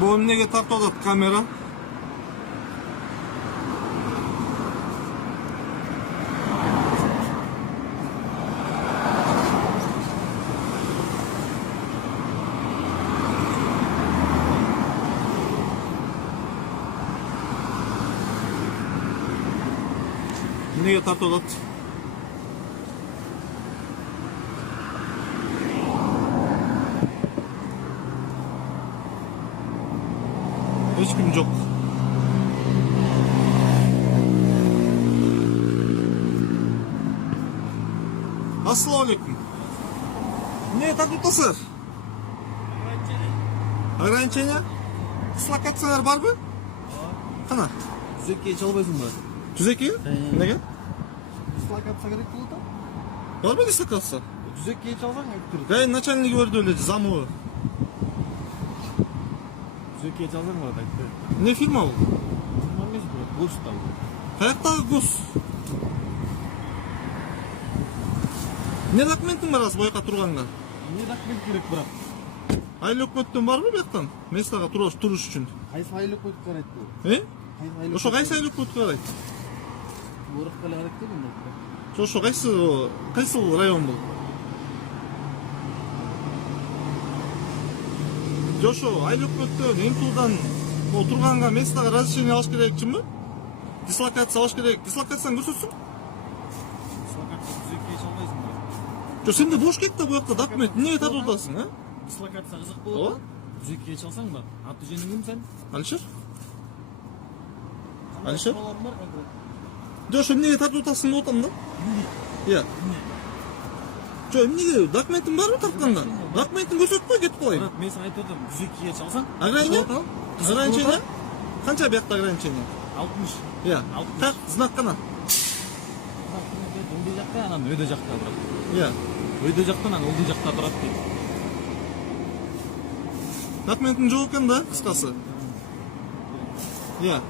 Bu emnege tартып атат камера. Emnege тартып атат. Hiç kim yok. Assalamu alaikum. Ne tartutası? Ограничение? Дислокациялар бар mı? Қана? Түзекке çalбайсың ба? Түзеке? Неге? Дислокация керек болот. Бар mı дислокация? Түзекке çalсаң өттүр. Район начальниги өрдү эле замовы. Түзекке çalсаң болот айтты. Не фирма бул? Эмес бирок гостал. Каяктагы гос? Не документиң бар азыр бояка турганга? Не документ керек бирок? Айыл өкмөттөн барбы бияктан? Местага туруш үчүн. Кайсы айыл өкмөткө карайт бул? Ошо кайсы айыл өкмөткө карайт? Борукка эле карайт деп мен. Ошо кайсы район бул? Ошо айыл өкмөттөн МТУдан турганга местага разрешение алыш керекчүмү? Дислокация алыш керек. Дислокацияны көрсөтсүң? Дислокация түзекке çalбайсың ба? Жо сенде бош кетти да буякта документ. Эмнеге тартып атасың, а? Дислокация кызык болот. Түзекке çalсаң ба? Аты жөнүң ким сен? Алишер? Алишер? Жо ошо эмнеге тартып атасың деп атам да? Иә. Жо эмнеге документиң барбы тартканга? Документин көрсөтпөй кетип калайын. Мен сага айтып атам, түзекке çalсаң? Ограничение? Канча биякта ограничение? 60. Иә. Так, знак кана. Ылдый жакта, анан өйдө жакта турат. Иә. Өйдө жактан анан ылдый жакта турат дейт. Документин жок экен да, кыскасы. Иә.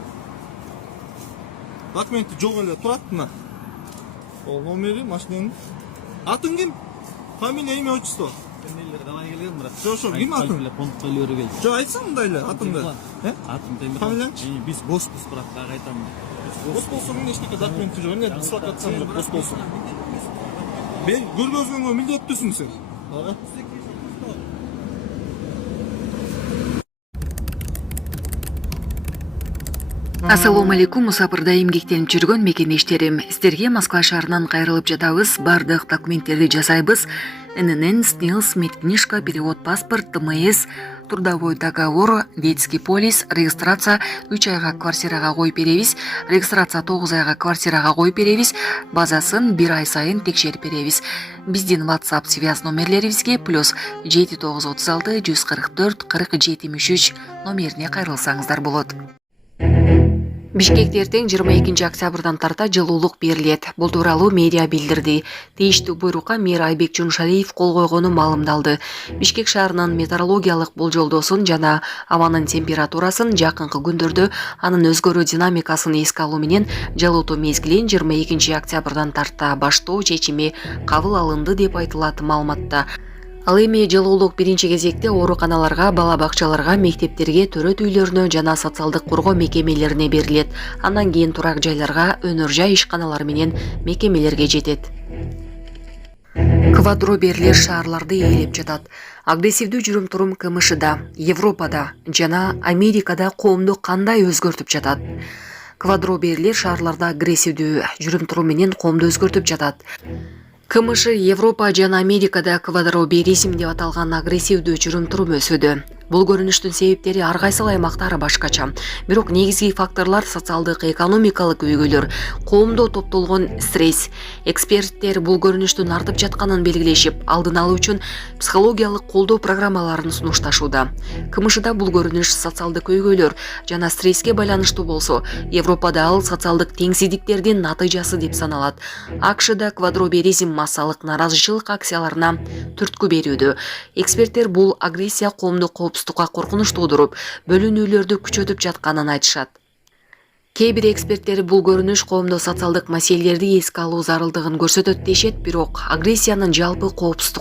Документи жок эле турат мына. Ол номери, машинанын. Атың ким? Фамилия, имя, отчество. Эмнелер давай келген бирок. Жо ошо ким атың? Понтко эле өрү келди. Жо айтсаң мындай эле атыңды. Атым Темир. Фамилияңчы? Биз госпуз бирок дагы айтам. Бос болсо эмне эчтеке документи жок, эмне дислокацияң жок, бос болсо. Мен көргөзгөнгө милдеттүүсүң сен. Ассалому алейкум, мусапырда эмгектенип жүргөн мекендештерим. Сиздерге Москва шаарынан кайрылып жатабыз. Бардык документтерди жасайбыз. ННН, СНИЛС, медкнижка, перевод паспорт, ТМС, трудовой договор, детский полис, регистрация 3 айга квартирага коюп беребиз, регистрация 9 айга квартирага коюп беребиз, базасын 1 ай сайын текшерип беребиз. Биздин WhatsApp связь номерлерибизге +7936 144 40 73 номерине кайрылсаңыздар болот. Бишкекте эртең 22 октябрдан тарта жылуулук берилет. Бул тууралуу медиа билдирди. Тийиштүү буйрукка мэр Айбек Жуншалиев кол койгону маалымдалды. Бишкек шаарынын метеорологиялык болжолдоосун жана абанын температурасын жакынкы күндөрдө анын өзгөрүү динамикасын эске алуу менен жылытуу мезгилин 22 октябрдан тарта баштоо чечими кабыл алынды деп айтылат маалыматта. Ал эми жылуулук биринчи кезекте ооруканаларга, бала бакчаларга, мектептерге, төрөт үйлөрүнө жана социалдык коргоо мекемелерине берилет. Андан кийин турак жайларга, өнөр жай ишканалар менен мекемелерге жетет. Квадроберлер шаарларды ээлеп жатат. Агрессивдүү жүрүм-турум КМШда, Европада жана Америкада коомду кандай өзгөртүп жатат? Квадроберлер шаарларда агрессивдүү жүрүм-турум менен коомду өзгөртүп жатат. КМШ Европа жана Америкада квадроберизм деп аталган агрессивдүү жүрүм-турум өсүүдө. Бул көрүнүштүн себептери ар кайсыл аймактары башкача. Бирок негизги факторлор социалдык, экономикалык өйгөлөр, коомдо топтолгон стресс. Эксперттер бул көрүнүштүн артып жатканын белгилешип, алдын алуу үчүн психологиялык колдоо программаларын сунушташууда. КМШда бул көрүнүш социалдык өйгөлөр жана стресске байланыштуу болсо, Европада ал социалдык теңсиздиктердин натыйжасы деп саналат. АКШда квадроберизм массалык наразычылык акцияларына түрткү берүүдө. Эксперттер бул агрессия коомду коопсуздукка коркунуч туудуруп, бөлүнүүлөрдү күчөтүп жатканын айтышат. Кээ бир эксперттер бул көрүнүш коомдо социалдык маселелерди эске алуу зарылдыгын көрсөтөт дешет, бирок агрессиянын жалпы коопсуздук